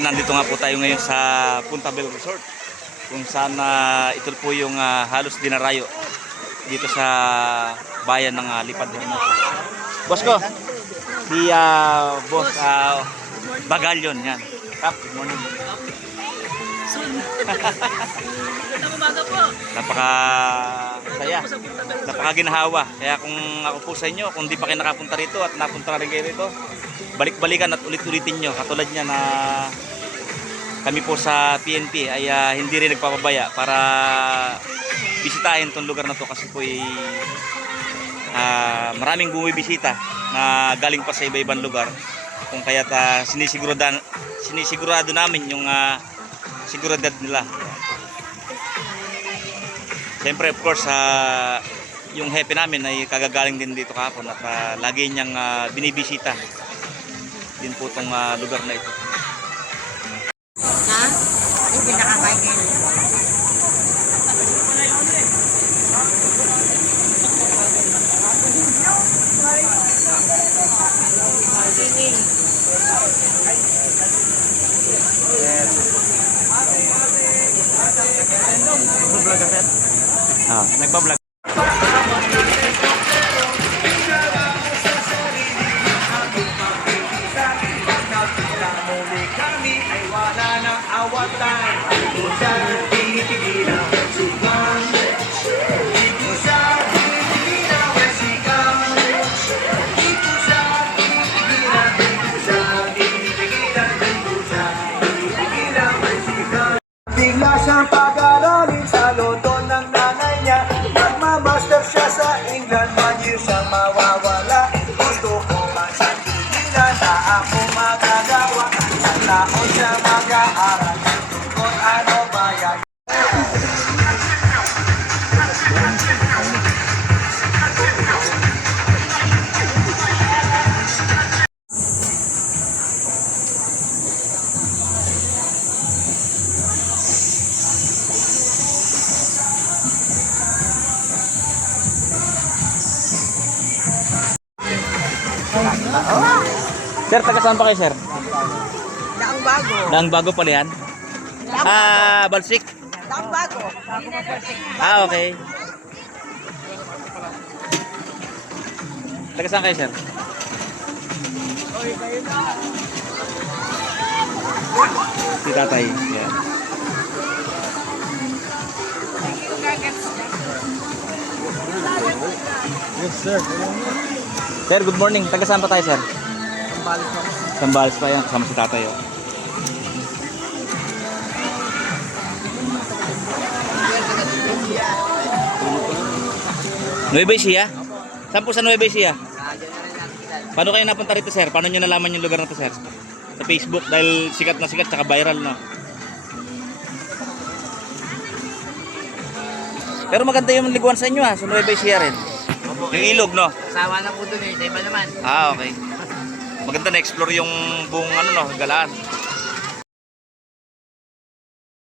sir, nandito nga po tayo ngayon sa Punta Bell Resort, kung saan ito po yung halos dinarayo dito sa bayan ng Lipad Hermosa. Boss ko, si Boss Bagalyon yan. Kap, good morning. Napaka-saya, napaka-ginhawa. Kaya kung ako po sa inyo, kung di pa kayo nakapunta rito at napunta na rin kayo rito, balik-balikan at ulit-ulitin nyo. Katulad niya na kami po sa PNP ay hindi rin nagpapabaya para bisitahin tong lugar na to, kasi po maraming bumibisita na galing pa sa iba-ibang lugar. Kung kaya't sinisigurado namin yung seguridad nila. Siyempre, of course, yung hepe namin ay kagagaling din dito kahapon at lagi niyang binibisita din po itong lugar na ito. Ha? Hindi nakakain. Nagbablog. Bigla siyang pag-aralin sa London ng nanay niya. Magmamaster siya sa England, 1 year siyang mawawala. Gusto ko man sa Pilipinas na ako magagawa. Sa taon siya mag-aaral kung ano ba yan. Sir, taga saan pa kayo, sir? Daang bago. Daang bago pala yan? Balsik? Daang bago. Okay. Taga saan kayo, sir? Si tatay. Yeah. Yes sir. Sir, good morning. Taga saan pa tayo, sir? Sambales pa yan. Kasama si tatay, oh. Nueva Ecija? Saan po sa Nueva Ecija? Paano kayo napunta rito, sir? Paano nyo nalaman yung lugar na to, sir? Sa Facebook, dahil sikat na sikat, tsaka viral, no? Pero maganda yung liguan sa inyo, ha? Sa Nueva Ecija rin. Yung ilog, no? Asawa na po dun eh. Sa iba naman. Okay. Maganda na explore yung buong galaan.